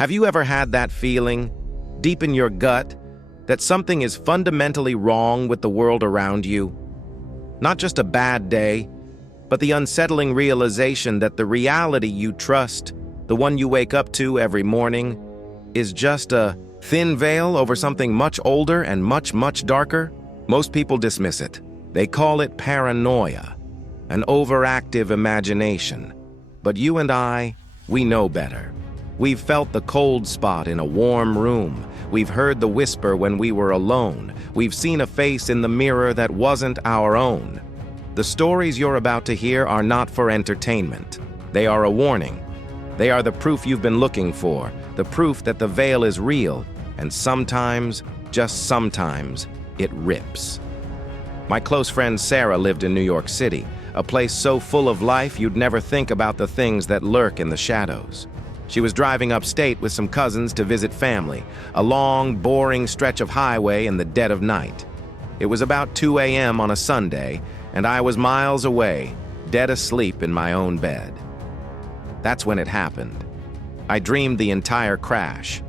Have you ever had that feeling, deep in your gut, that something is fundamentally wrong with the world around you? Not just a bad day, but the unsettling realization that the reality you trust, the one you wake up to every morning, is just a thin veil over something much older and much, much darker? Most people dismiss it. They call it paranoia, an overactive imagination. But you and I, we know better. We've felt the cold spot in a warm room. We've heard the whisper when we were alone. We've seen a face in the mirror that wasn't our own. The stories you're about to hear are not for entertainment. They are a warning. They are the proof you've been looking for, the proof that the veil is real, and sometimes, just sometimes, it rips. My close friend Sarah lived in New York City, a place so full of life you'd never think about the things that lurk in the shadows. She was driving upstate with some cousins to visit family, a long, boring stretch of highway in the dead of night. It was about 2 a.m. on a Sunday, and I was miles away, dead asleep in my own bed. That's when it happened. I dreamed the entire crash.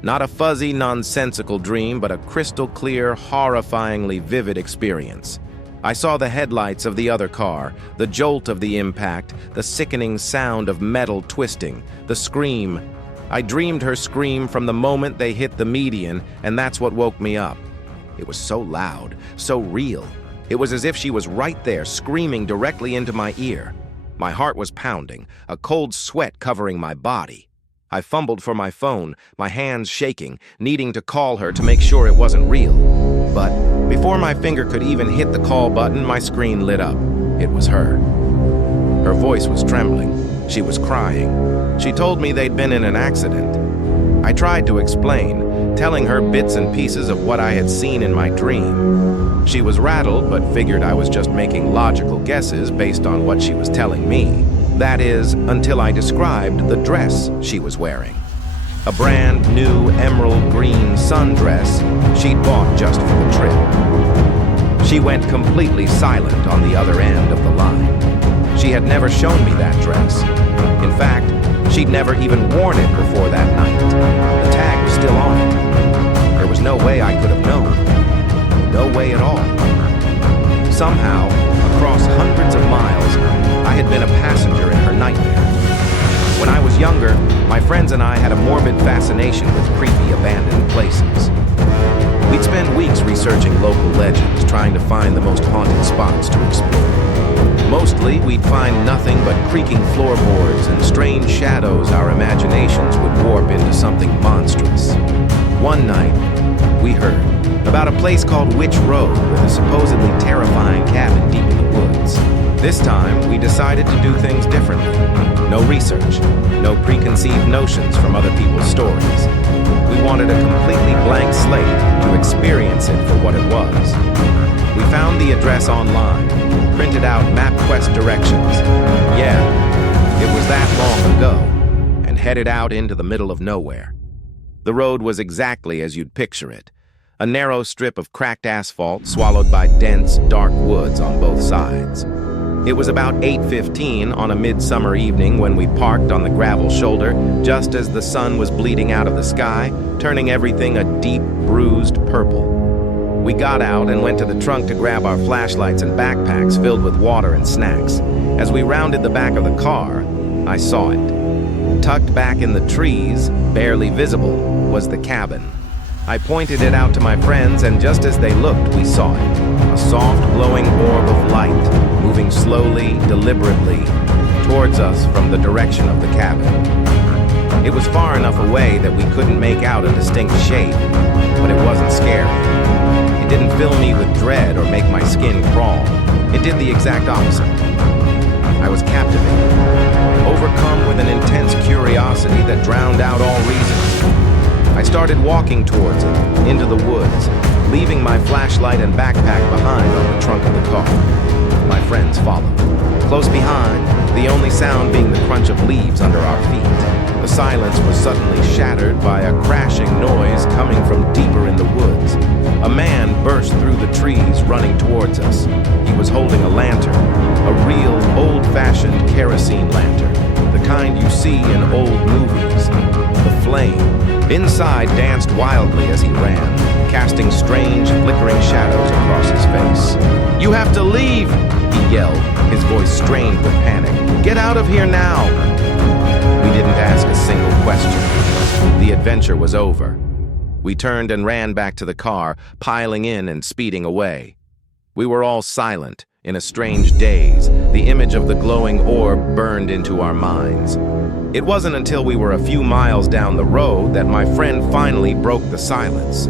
Not a fuzzy, nonsensical dream, but a crystal clear, horrifyingly vivid experience. I saw the headlights of the other car, the jolt of the impact, the sickening sound of metal twisting, the scream. I dreamed her scream from the moment they hit the median, and that's what woke me up. It was so loud, so real. It was as if she was right there, screaming directly into my ear. My heart was pounding, a cold sweat covering my body. I fumbled for my phone, my hands shaking, needing to call her to make sure it wasn't real. But before my finger could even hit the call button, my screen lit up. It was her. Her voice was trembling. She was crying. She told me they'd been in an accident. I tried to explain, telling her bits and pieces of what I had seen in my dream. She was rattled, but figured I was just making logical guesses based on what she was telling me. That is, until I described the dress she was wearing. A brand new emerald green sundress she'd bought just for the trip. She went completely silent on the other end of the line. She had never shown me that dress. In fact, she'd never even worn it before that night. The tag was still on it. There was no way I could have known. No way at all. Somehow, across hundreds of miles, I had been a passenger in her nightmare. When I was younger, my friends and I had a morbid fascination with creepy abandoned places. We'd spend weeks researching local legends, trying to find the most haunted spots to explore. Mostly, we'd find nothing but creaking floorboards and strange shadows our imaginations would warp into something monstrous. One night, we heard about a place called Witch Road with a supposedly terrifying cabin deep in the woods. This time, we decided to do things differently. No research, no preconceived notions from other people's stories. We wanted a completely blank slate to experience it for what it was. We found the address online, printed out MapQuest directions. Yeah, it was that long ago, and headed out into the middle of nowhere. The road was exactly as you'd picture it. A narrow strip of cracked asphalt swallowed by dense, dark woods on both sides. It was about 8:15 on a midsummer evening when we parked on the gravel shoulder, just as the sun was bleeding out of the sky, turning everything a deep, bruised purple. We got out and went to the trunk to grab our flashlights and backpacks filled with water and snacks. As we rounded the back of the car, I saw it. Tucked back in the trees, barely visible, was the cabin. I pointed it out to my friends, and just as they looked, we saw it. A soft, glowing orb of light, moving slowly, deliberately, towards us from the direction of the cabin. It was far enough away that we couldn't make out a distinct shape, but it wasn't scary. It didn't fill me with dread or make my skin crawl. It did the exact opposite. I was captivated, overcome with an intense curiosity that drowned out all reason. I started walking towards it, into the woods, leaving my flashlight and backpack behind on the trunk of the car. My friends followed. Close behind, the only sound being the crunch of leaves under our feet. The silence was suddenly shattered by a crashing noise coming from deeper in the woods. A man burst through the trees, running towards us. He was holding a lantern, a real, old-fashioned kerosene lantern. The kind you see in old movies. The flame inside danced wildly as he ran, casting strange, flickering shadows across his face. "You have to leave!" he yelled, his voice strained with panic. "Get out of here now!" We didn't ask a single question. The adventure was over. We turned and ran back to the car, piling in and speeding away. We were all silent, in a strange daze. The image of the glowing orb burned into our minds. It wasn't until we were a few miles down the road that my friend finally broke the silence.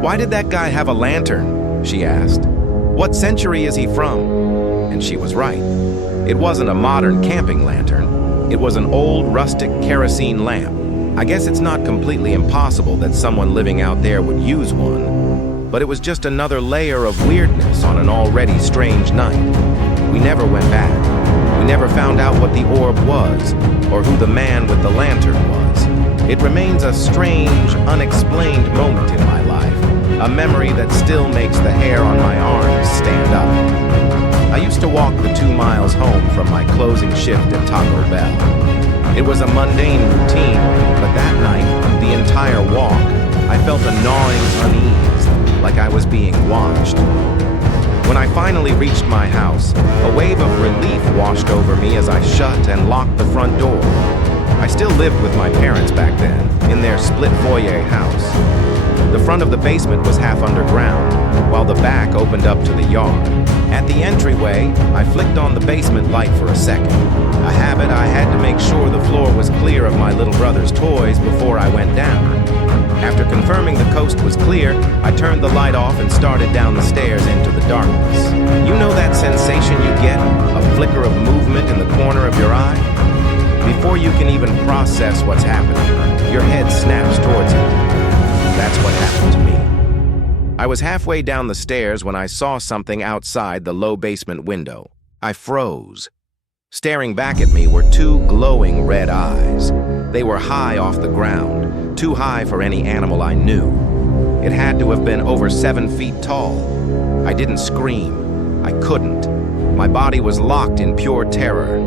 "Why did that guy have a lantern?" she asked. "What century is he from?" And she was right. It wasn't a modern camping lantern. It was an old, rustic kerosene lamp. I guess it's not completely impossible that someone living out there would use one, but it was just another layer of weirdness on an already strange night. We never went back. We never found out what the orb was, or who the man with the lantern was. It remains a strange, unexplained moment in my life, a memory that still makes the hair on my arms stand up. I used to walk the 2 miles home from my closing shift at Taco Bell. It was a mundane routine, but that night, the entire walk, I felt a gnawing unease, like I was being watched. When I finally reached my house, a wave of relief washed over me as I shut and locked the front door. I still lived with my parents back then, in their split foyer house. The front of the basement was half underground, while the back opened up to the yard. At the entryway, I flicked on the basement light for a second. A habit I had to make sure the floor was clear of my little brother's toys before I went down. After confirming the coast was clear, I turned the light off and started down the stairs into the darkness. You know that sensation you get, a flicker of movement in the corner of your eye? Before you can even process what's happening, your head snaps towards it. That's what happened to me. I was halfway down the stairs when I saw something outside the low basement window. I froze. Staring back at me were 2 glowing red eyes. They were high off the ground, too high for any animal I knew. It had to have been over 7 feet tall. I didn't scream. I couldn't. My body was locked in pure terror.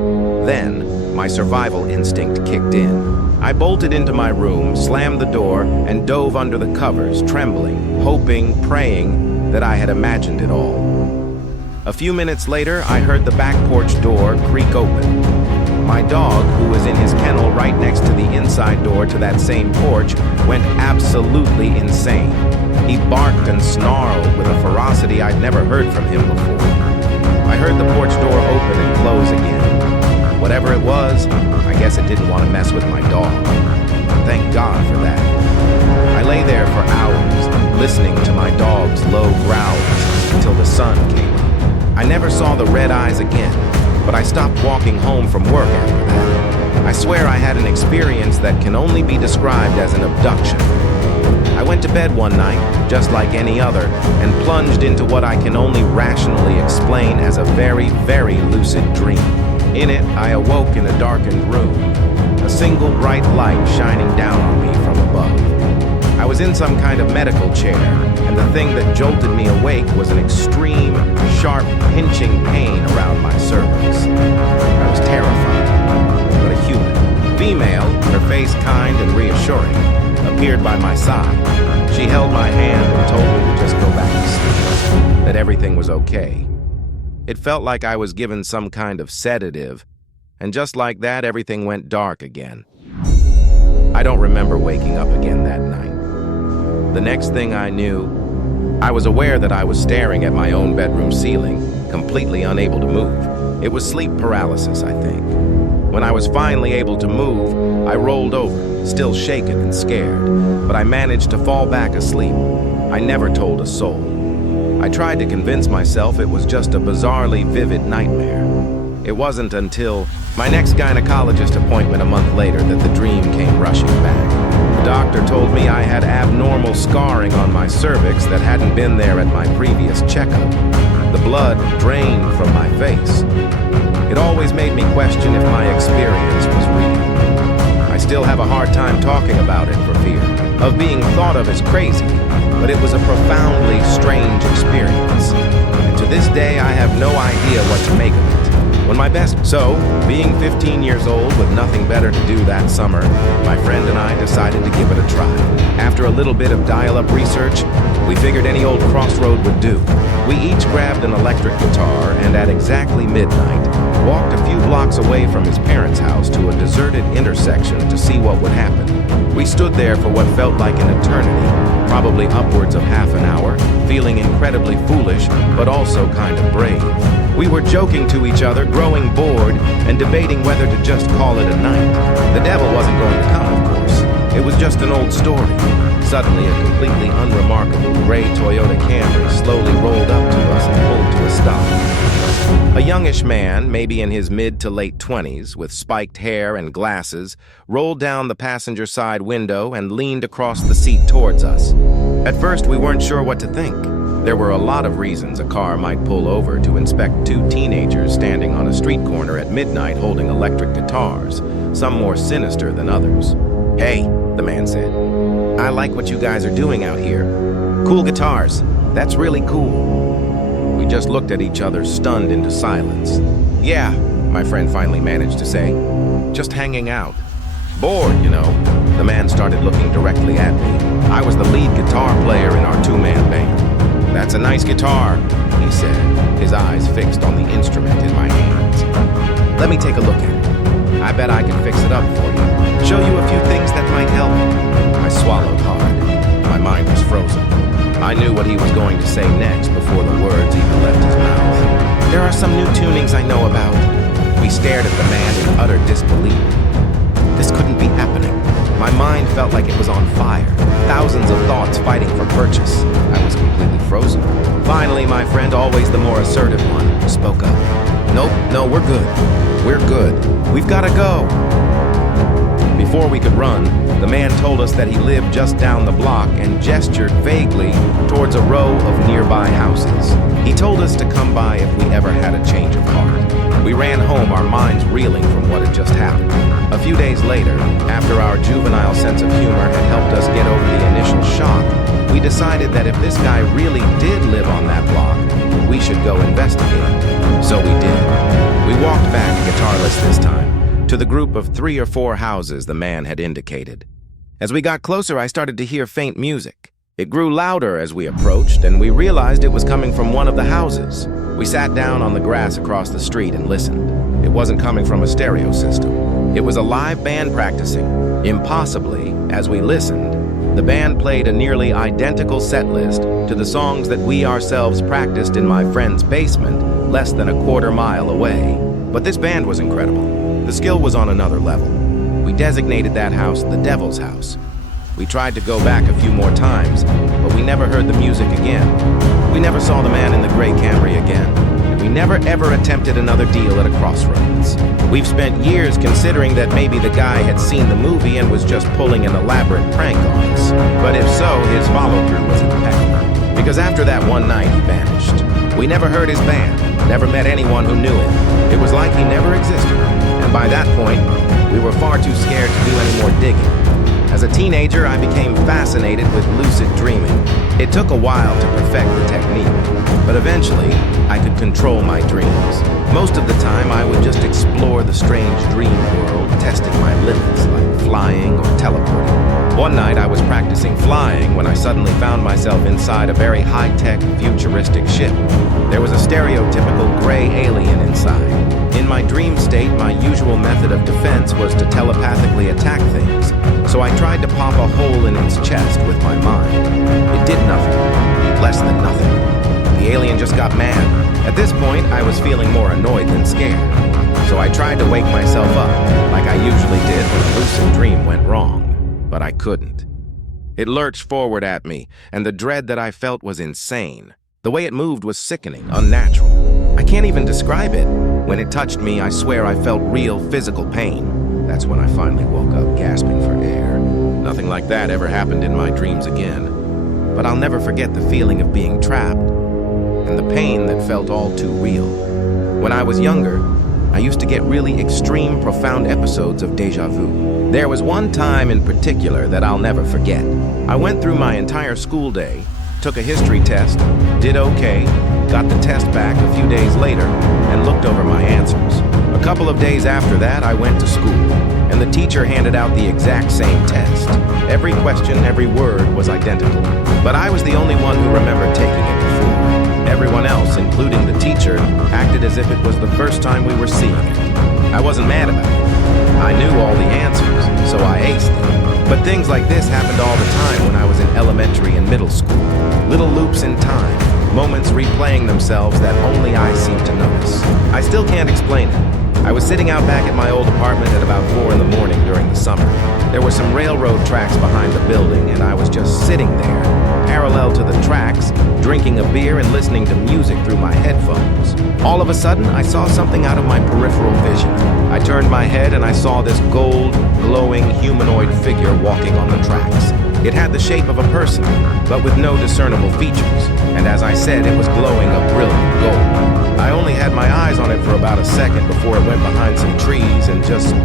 Then, my survival instinct kicked in. I bolted into my room, slammed the door, and dove under the covers, trembling, hoping, praying that I had imagined it all. A few minutes later, I heard the back porch door creak open. My dog, who was in his kennel right next to the inside door to that same porch, went absolutely insane. He barked and snarled with a ferocity I'd never heard from him before. I heard the porch door open and close again. Whatever it was, I guess it didn't want to mess with my dog. Thank God for that. I lay there for hours, listening to my dog's low growls until the sun came up. I never saw the red eyes again, but I stopped walking home from work after that. I swear I had an experience that can only be described as an abduction. I went to bed one night, just like any other, and plunged into what I can only rationally explain as a very, very lucid dream. In it, I awoke in a darkened room, a single bright light shining down on me from above. I was in some kind of medical chair, and the thing that jolted me awake was an extreme, sharp, pinching pain around my cervix. I was terrified, but a human. Female, her face kind and reassuring, appeared by my side. She held my hand and told me to just go back to sleep, that everything was okay. It felt like I was given some kind of sedative, and just like that, everything went dark again. I don't remember waking up again that night. The next thing I knew, I was aware that I was staring at my own bedroom ceiling, completely unable to move. It was sleep paralysis, I think. When I was finally able to move, I rolled over, still shaken and scared, but I managed to fall back asleep. I never told a soul. I tried to convince myself it was just a bizarrely vivid nightmare. It wasn't until my next gynecologist appointment a month later that the dream came rushing back. The doctor told me I had abnormal scarring on my cervix that hadn't been there at my previous checkup. The blood drained from my face. It always made me question if my experience was real. I still have a hard time talking about it for fear of being thought of as crazy, but it was a profoundly strange experience. And to this day, I have no idea what to make of it. So, being 15 years old with nothing better to do that summer, my friend and I decided to give it a try. After a little bit of dial-up research, we figured any old crossroad would do. We each grabbed an electric guitar and at exactly midnight, walked a few blocks away from his parents' house to a deserted intersection to see what would happen. We stood there for what felt like an eternity, probably upwards of half an hour, feeling incredibly foolish, but also kind of brave. We were joking to each other, growing bored, and debating whether to just call it a night. The devil wasn't going to come, of course. It was just an old story. Suddenly, a completely unremarkable gray Toyota Camry slowly rolled up to us and pulled to a stop. A youngish man, maybe in his mid to late 20s, with spiked hair and glasses, rolled down the passenger side window and leaned across the seat towards us. At first, we weren't sure what to think. There were a lot of reasons a car might pull over to inspect two teenagers standing on a street corner at midnight holding electric guitars, some more sinister than others. "Hey," the man said, "I like what you guys are doing out here. Cool guitars. That's really cool." We just looked at each other, stunned into silence. "Yeah," my friend finally managed to say, "just hanging out. Bored, you know." The man started looking directly at me. I was the lead guitar player in our two-man band. "That's a nice guitar," he said, his eyes fixed on the instrument in my hands. "Let me take a look at it. I bet I can fix it up for you. Show you a few things that might help." I swallowed hard. My mind was frozen. I knew what he was going to say next before the words even left his mouth. "There are some new tunings I know about." We stared at the man in utter disbelief. This couldn't be happening. My mind felt like it was on fire, thousands of thoughts fighting for purchase. I was completely frozen. Finally, my friend, always the more assertive one, spoke up. "Nope, no, we're good. We're good. We've got to go." Before we could run, the man told us that he lived just down the block and gestured vaguely towards a row of nearby houses. He told us to come by if we ever had a change of heart. We ran home, our minds reeling from what had just happened. A few days later, after our juvenile sense of humor had helped us get over the initial shock, we decided that if this guy really did live on that block, we should go investigate. So we did. We walked back, guitarless this time, to the group of 3 or 4 houses the man had indicated. As we got closer, I started to hear faint music. It grew louder as we approached, and we realized it was coming from one of the houses. We sat down on the grass across the street and listened. It wasn't coming from a stereo system. It was a live band practicing. Impossibly, as we listened, the band played a nearly identical set list to the songs that we ourselves practiced in my friend's basement, less than a quarter mile away. But this band was incredible. The skill was on another level. We designated that house the Devil's House. We tried to go back a few more times, but we never heard the music again. We never saw the man in the gray Camry again. We never ever attempted another deal at a crossroads. We've spent years considering that maybe the guy had seen the movie and was just pulling an elaborate prank on us. But if so, his follow-through was impeccable. Because after that one night, he vanished. We never heard his band, never met anyone who knew him. It was like he never existed. And by that point, we were far too scared to do any more digging. As a teenager, I became fascinated with lucid dreaming. It took a while to perfect the technique, but eventually, I could control my dreams. Most of the time, I would just explore the strange dream world, testing my limits, like flying or teleporting. One night, I was practicing flying when I suddenly found myself inside a very high-tech, futuristic ship. There was a stereotypical gray alien inside. In my dream state, my usual method of defense was to telepathically attack things, so I tried to pop a hole in its chest with my mind. It did nothing. Less than nothing. The alien just got mad. At this point, I was feeling more annoyed than scared, so I tried to wake myself up, like I usually did when a lucid dream went wrong, but I couldn't. It lurched forward at me, and the dread that I felt was insane. The way it moved was sickening, unnatural. I can't even describe it. When it touched me, I swear I felt real physical pain. That's when I finally woke up, gasping for air. Nothing like that ever happened in my dreams again. But I'll never forget the feeling of being trapped, and the pain that felt all too real. When I was younger, I used to get really extreme, profound episodes of déjà vu. There was one time in particular that I'll never forget. I went through my entire school day took a history test, did okay, got the test back a few days later, and looked over my answers. A couple of days after that, I went to school, and the teacher handed out the exact same test. Every question, every word was identical, but I was the only one who remembered taking it before. Everyone else, including the teacher, acted as if it was the first time we were seeing it. I wasn't mad about it. I knew all the answers, so I aced them. But things like this happened all the time when I was in elementary and middle school. Little loops in time, moments replaying themselves that only I seem to notice. I still can't explain it. I was sitting out back at my old apartment at about 4 in the morning during the summer. There were some railroad tracks behind the building, and I was just sitting there, parallel to the tracks, drinking a beer and listening to music through my headphones. All of a sudden, I saw something out of my peripheral vision. I turned my head and I saw this gold, glowing humanoid figure walking on the tracks. It had the shape of a person, but with no discernible features, and as I said, it was glowing a brilliant gold. I only had my eyes on it for about a second before it went behind some trees and just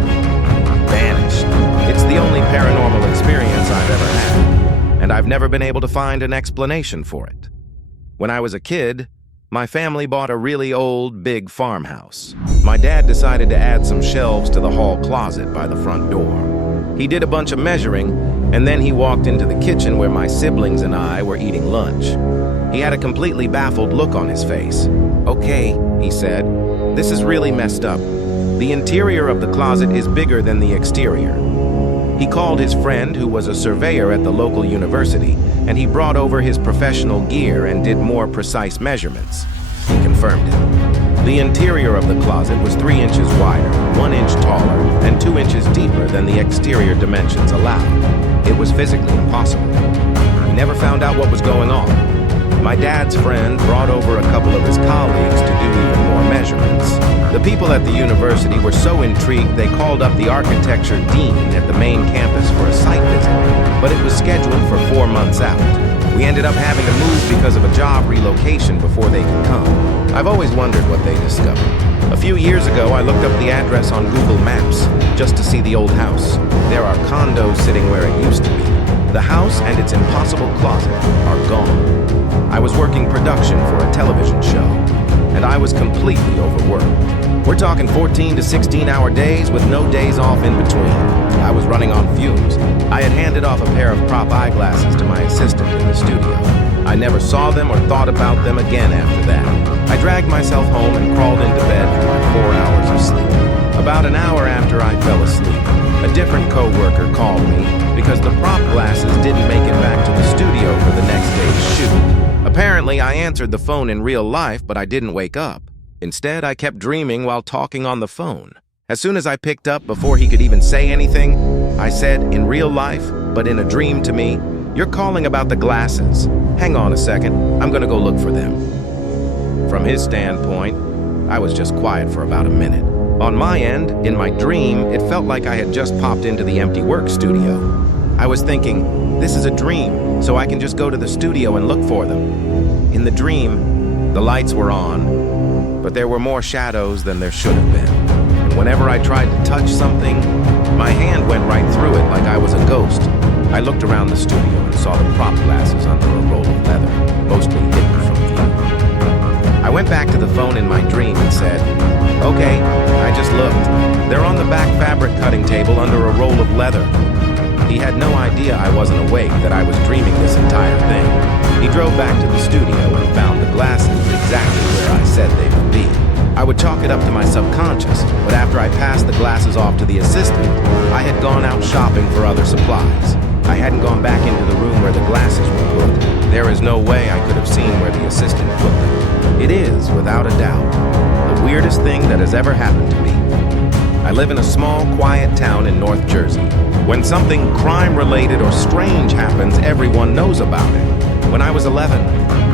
vanished. It's the only paranormal experience I've ever had, and I've never been able to find an explanation for it. When I was a kid, my family bought a really old, big farmhouse. My dad decided to add some shelves to the hall closet by the front door. He did a bunch of measuring, and then he walked into the kitchen where my siblings and I were eating lunch. He had a completely baffled look on his face. "Okay," he said, "this is really messed up. The interior of the closet is bigger than the exterior." He called his friend, who was a surveyor at the local university, and he brought over his professional gear and did more precise measurements. He confirmed it. The interior of the closet was 3 inches wider, 1 inch taller, and 2 inches deeper than the exterior dimensions allowed. It was physically impossible. We never found out what was going on. My dad's friend brought over a couple of his colleagues to do even more measurements. The people at the university were so intrigued they called up the architecture dean at the main campus for a site visit, but it was scheduled for 4 months out. We ended up having to move because of a job relocation before they could come. I've always wondered what they discovered. A few years ago, I looked up the address on Google Maps just to see the old house. There are condos sitting where it used to be. The house and its impossible closet are gone. I was working production for a television show, and I was completely overworked. We're talking 14 to 16-hour days with no days off in between. I was running on fumes. I had handed off a pair of prop eyeglasses to my assistant in the studio. I never saw them or thought about them again after that. I dragged myself home and crawled into bed for my 4 hours of sleep. About an hour after I fell asleep, a different co-worker called me because the prop glasses didn't make it back to the studio for the next day's shoot. Apparently, I answered the phone in real life, but I didn't wake up. Instead, I kept dreaming while talking on the phone. As soon as I picked up, before he could even say anything, I said, in real life, but in a dream to me, "You're calling about the glasses. Hang on a second, I'm gonna go look for them." From his standpoint, I was just quiet for about a minute. On my end, in my dream, it felt like I had just popped into the empty work studio. I was thinking, this is a dream, so I can just go to the studio and look for them. In the dream, the lights were on, but there were more shadows than there should have been. And whenever I tried to touch something, my hand went right through it like I was a ghost. I looked around the studio and saw the prop glasses under a roll of leather, mostly hidden from view. I went back to the phone in my dream and said, "Okay, I just looked. They're on the back fabric cutting table under a roll of leather." He had no idea I wasn't awake, that I was dreaming this entire thing. He drove back to the studio and found the glasses exactly where I said they would be. I would chalk it up to my subconscious, but after I passed the glasses off to the assistant, I had gone out shopping for other supplies. I hadn't gone back into the room where the glasses were put. There is no way I could have seen where the assistant put them. It is, without a doubt, the weirdest thing that has ever happened to me. I live in a small, quiet town in North Jersey. When something crime-related or strange happens, everyone knows about it. When I was 11,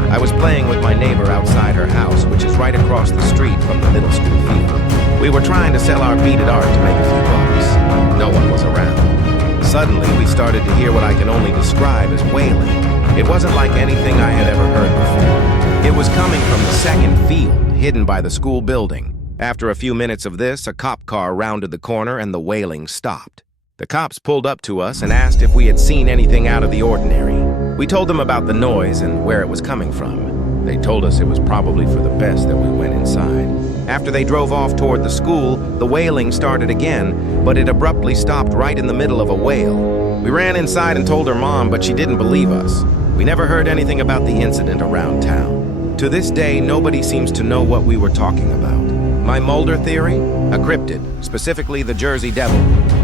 I was playing with my neighbor outside her house, which is right across the street from the middle school field. We were trying to sell our beaded art to make a few bucks. No one was around. Suddenly, we started to hear what I can only describe as wailing. It wasn't like anything I had ever heard before. It was coming from the second field, hidden by the school building. After a few minutes of this, a cop car rounded the corner and the wailing stopped. The cops pulled up to us and asked if we had seen anything out of the ordinary. We told them about the noise and where it was coming from. They told us it was probably for the best that we went inside. After they drove off toward the school, the wailing started again, but it abruptly stopped right in the middle of a wail. We ran inside and told her mom, but she didn't believe us. We never heard anything about the incident around town. To this day, nobody seems to know what we were talking about. My Mulder theory? A cryptid, specifically the Jersey Devil.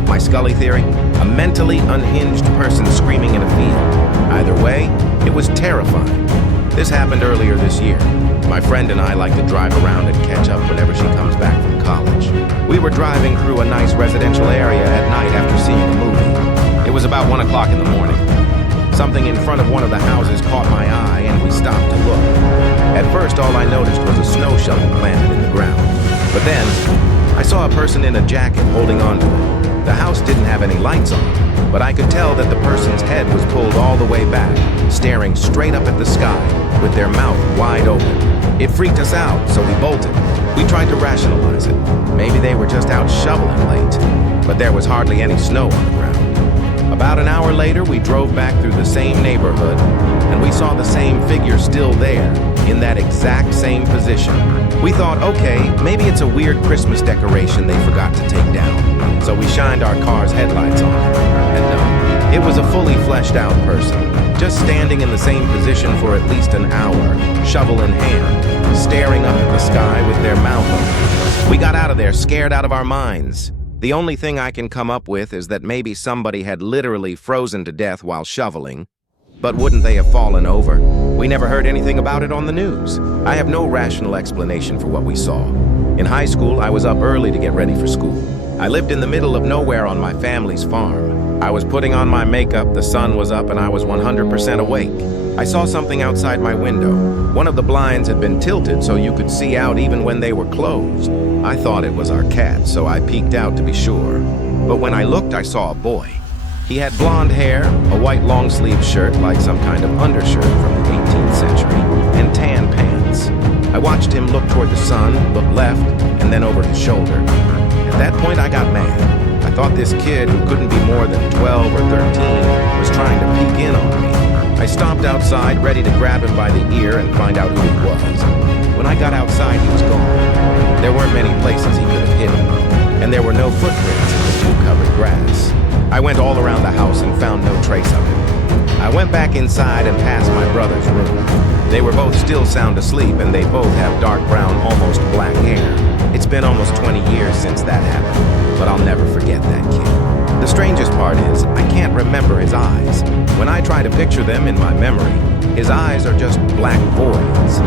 My Scully theory? A mentally unhinged person screaming in a field. Either way, it was terrifying. This happened earlier this year. My friend and I like to drive around and catch up whenever she comes back from college. We were driving through a nice residential area at night after seeing a movie. It was about 1 o'clock in the morning. Something in front of one of the houses caught my eye and we stopped to look. At first, all I noticed was a snow shovel planted in the ground. But then, I saw a person in a jacket holding onto it. The house didn't have any lights on, but I could tell that the person's head was pulled all the way back, staring straight up at the sky, with their mouth wide open. It freaked us out, so we bolted. We tried to rationalize it. Maybe they were just out shoveling late, but there was hardly any snow on the ground. About an hour later, we drove back through the same neighborhood, and we saw the same figure still there, in that exact same position. We thought, okay, maybe it's a weird Christmas decoration they forgot to take down. So we shined our car's headlights on it. And no, it was a fully fleshed out person, just standing in the same position for at least an hour, shovel in hand, staring up at the sky with their mouth open. We got out of there scared out of our minds. The only thing I can come up with is that maybe somebody had literally frozen to death while shoveling. But wouldn't they have fallen over? We never heard anything about it on the news. I have no rational explanation for what we saw. In high school, I was up early to get ready for school. I lived in the middle of nowhere on my family's farm. I was putting on my makeup, the sun was up, and I was 100% awake. I saw something outside my window. One of the blinds had been tilted so you could see out even when they were closed. I thought it was our cat, so I peeked out to be sure. But when I looked, I saw a boy. He had blonde hair, a white long-sleeve shirt like some kind of undershirt from the 18th century, and tan pants. I watched him look toward the sun, look left, and then over his shoulder. At that point, I got mad. I thought this kid, who couldn't be more than 12 or 13, was trying to peek in on me. I stomped outside, ready to grab him by the ear and find out who he was. When I got outside, he was gone. There weren't many places he could have hidden, and there were no footprints in the dew-covered grass. I went all around the house and found no trace of him. I went back inside and past my brother's room. They were both still sound asleep, and they both have dark brown, almost black hair. It's been almost 20 years since that happened, but I'll never forget that kid. The strangest part is, I can't remember his eyes. When I try to picture them in my memory, his eyes are just black voids.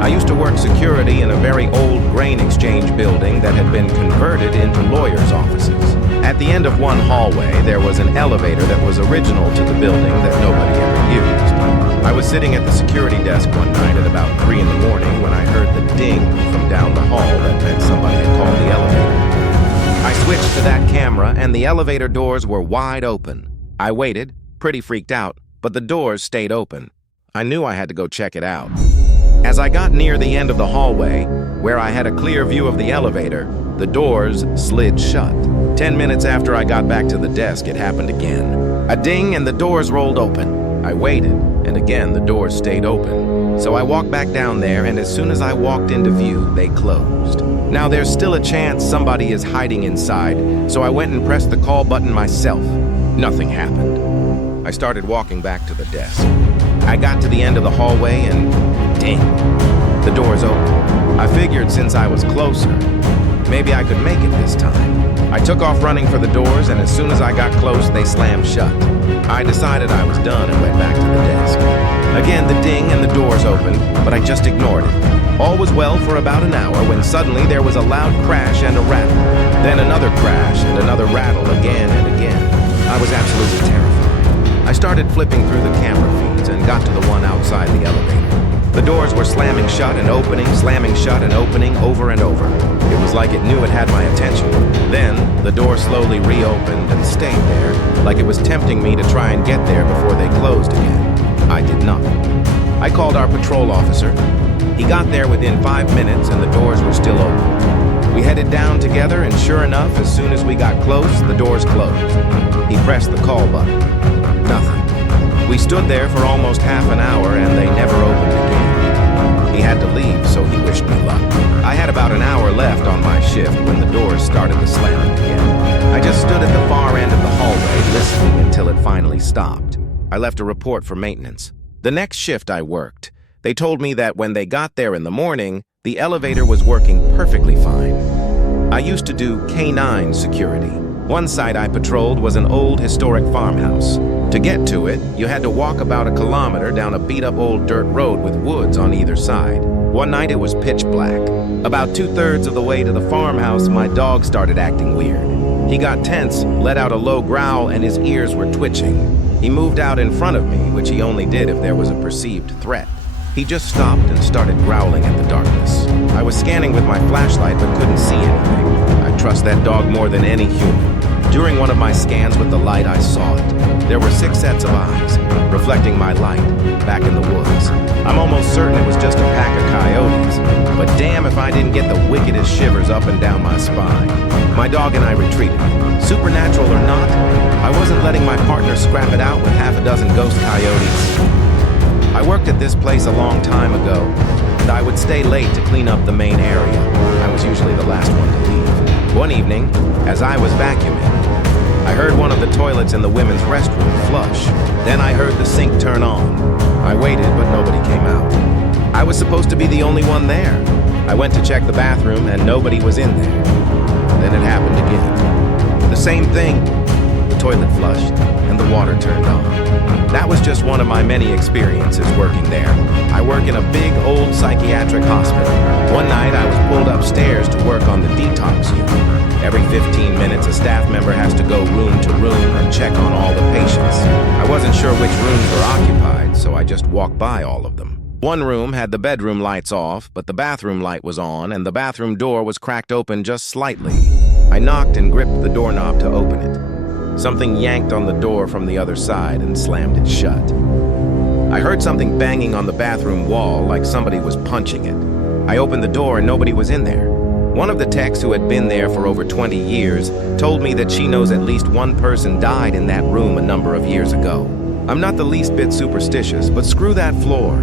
I used to work security in a very old grain exchange building that had been converted into lawyers' offices. At the end of one hallway, there was an elevator that was original to the building that nobody ever used. I was sitting at the security desk one night at about 3 in the morning when I heard the ding from down the hall that meant somebody had called the elevator. I switched to that camera and the elevator doors were wide open. I waited, pretty freaked out, but the doors stayed open. I knew I had to go check it out. As I got near the end of the hallway, where I had a clear view of the elevator, the doors slid shut. 10 minutes after I got back to the desk, it happened again. A ding and the doors rolled open. I waited, and again the doors stayed open. So I walked back down there, and as soon as I walked into view, they closed. Now there's still a chance somebody is hiding inside, so I went and pressed the call button myself. Nothing happened. I started walking back to the desk. I got to the end of the hallway and ding, the doors open. I figured since I was closer, maybe I could make it this time. I took off running for the doors, and as soon as I got close, they slammed shut. I decided I was done and went back to the desk. Again, the ding and the doors opened, but I just ignored it. All was well for about an hour when suddenly there was a loud crash and a rattle. Then another crash and another rattle again and again. I was absolutely terrified. I started flipping through the camera feeds and got to the one outside the elevator. The doors were slamming shut and opening, slamming shut and opening over and over. It was like it knew it had my attention. Then, the door slowly reopened and stayed there, like it was tempting me to try and get there before they closed again. I did not. I called our patrol officer. He got there within 5 minutes and the doors were still open. We headed down together, and sure enough, as soon as we got close, the doors closed. He pressed the call button. Nothing. We stood there for almost half an hour, and they never opened again. He had to leave, so he wished me luck. I had about an hour left on my shift when the doors started to slam again. I just stood at the far end of the hallway, listening until it finally stopped. I left a report for maintenance. The next shift I worked, they told me that when they got there in the morning, the elevator was working perfectly fine. I used to do K9 security. One site I patrolled was an old historic farmhouse. To get to it, you had to walk about a kilometer down a beat-up old dirt road with woods on either side. One night it was pitch black. About 2/3 of the way to the farmhouse, my dog started acting weird. He got tense, let out a low growl, and his ears were twitching. He moved out in front of me, which he only did if there was a perceived threat. He just stopped and started growling at the darkness. I was scanning with my flashlight but couldn't see anything. I trust that dog more than any human. During one of my scans with the light, I saw it. There were 6 sets of eyes, reflecting my light, back in the woods. I'm almost certain it was just a pack of coyotes, but damn if I didn't get the wickedest shivers up and down my spine. My dog and I retreated. Supernatural or not, I wasn't letting my partner scrap it out with half a dozen ghost coyotes. I worked at this place a long time ago, and I would stay late to clean up the main area. I was usually the last one to leave. One evening, as I was vacuuming, I heard one of the toilets in the women's restroom flush. Then I heard the sink turn on. I waited, but nobody came out. I was supposed to be the only one there. I went to check the bathroom, and nobody was in there. Then it happened again. The same thing. The toilet flushed, and the water turned on. That was just one of my many experiences working there. I work in a big old psychiatric hospital. One night I was pulled upstairs to work on the detox unit. Every 15 minutes a staff member has to go room to room and check on all the patients. I wasn't sure which rooms were occupied, so I just walked by all of them. One room had the bedroom lights off, but the bathroom light was on, and the bathroom door was cracked open just slightly. I knocked and gripped the doorknob to open it. Something yanked on the door from the other side and slammed it shut. I heard something banging on the bathroom wall like somebody was punching it. I opened the door and nobody was in there. One of the techs who had been there for over 20 years told me that she knows at least one person died in that room a number of years ago. I'm not the least bit superstitious, but screw that floor.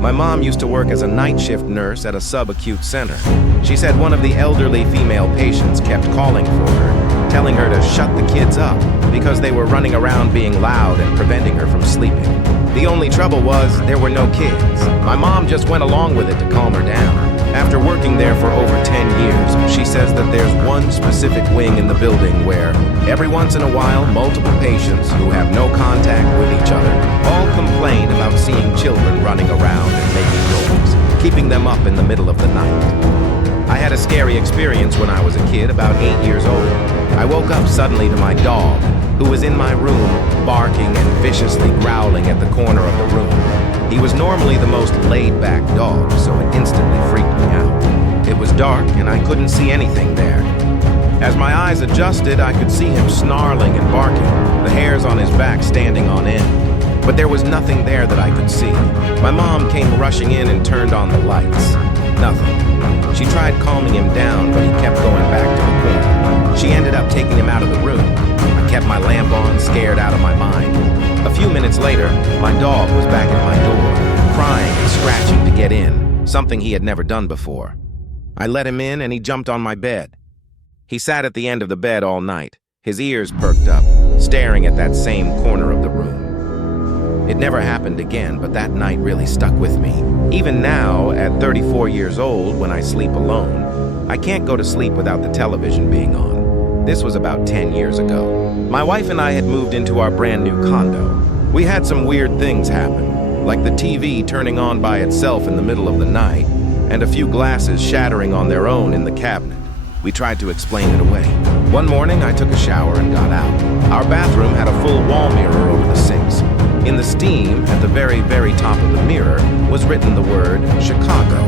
My mom used to work as a night shift nurse at a subacute center. She said one of the elderly female patients kept calling for her, telling her to shut the kids up because they were running around being loud and preventing her from sleeping. The only trouble was there were no kids. My mom just went along with it to calm her down. After working there for over 10 years, she says that there's one specific wing in the building where, every once in a while, multiple patients who have no contact with each other all complain about seeing children running around and making noise, keeping them up in the middle of the night. I had a scary experience when I was a kid, about 8 years old. I woke up suddenly to my dog, who was in my room, barking and viciously growling at the corner of the room. He was normally the most laid-back dog, so it instantly freaked me out. It was dark, and I couldn't see anything there. As my eyes adjusted, I could see him snarling and barking, the hairs on his back standing on end. But there was nothing there that I could see. My mom came rushing in and turned on the lights. Nothing. She tried calming him down, but he kept going back to the corner. She ended up taking him out of the room. I kept my lamp on, scared out of my mind. A few minutes later, my dog was back at my door, crying and scratching to get in, something he had never done before. I let him in and he jumped on my bed. He sat at the end of the bed all night, his ears perked up, staring at that same corner of the room. It never happened again, but that night really stuck with me. Even now, at 34 years old, when I sleep alone, I can't go to sleep without the television being on. This was about 10 years ago. My wife and I had moved into our brand new condo. We had some weird things happen, like the TV turning on by itself in the middle of the night, and a few glasses shattering on their own in the cabinet. We tried to explain it away. One morning, I took a shower and got out. Our bathroom had a full wall mirror over the sinks. In the steam, at the very, very top of the mirror, was written the word Chicago.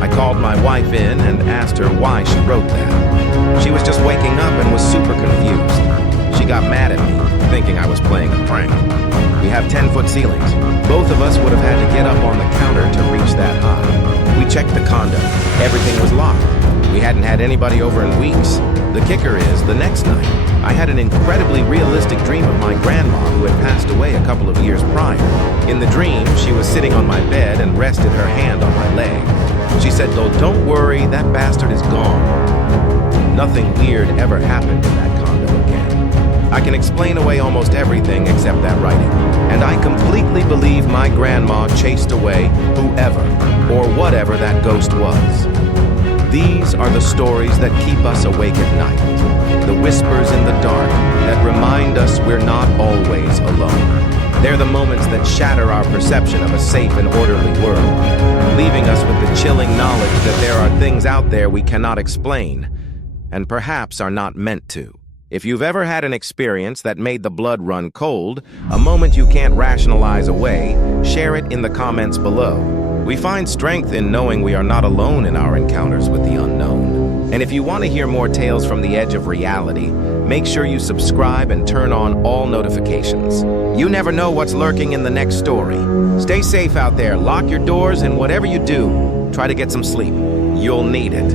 I called my wife in and asked her why she wrote that. She was just waking up and was super confused. She got mad at me, thinking I was playing a prank. We have 10-foot ceilings. Both of us would have had to get up on the counter to reach that high. We checked the condo. Everything was locked. We hadn't had anybody over in weeks. The kicker is, the next night, I had an incredibly realistic dream of my grandma who had passed away a couple of years prior. In the dream, she was sitting on my bed and rested her hand on my leg. She said, "Oh, don't worry, that bastard is gone." Nothing weird ever happened in that condo again. I can explain away almost everything except that writing. And I completely believe my grandma chased away whoever or whatever that ghost was. These are the stories that keep us awake at night. The whispers in the dark that remind us we're not always alone. They're the moments that shatter our perception of a safe and orderly world, leaving us with the chilling knowledge that there are things out there we cannot explain, and perhaps are not meant to. If you've ever had an experience that made the blood run cold, a moment you can't rationalize away, share it in the comments below. We find strength in knowing we are not alone in our encounters with the unknown. And if you want to hear more tales from the edge of reality, make sure you subscribe and turn on all notifications. You never know what's lurking in the next story. Stay safe out there, lock your doors, and whatever you do, try to get some sleep. You'll need it.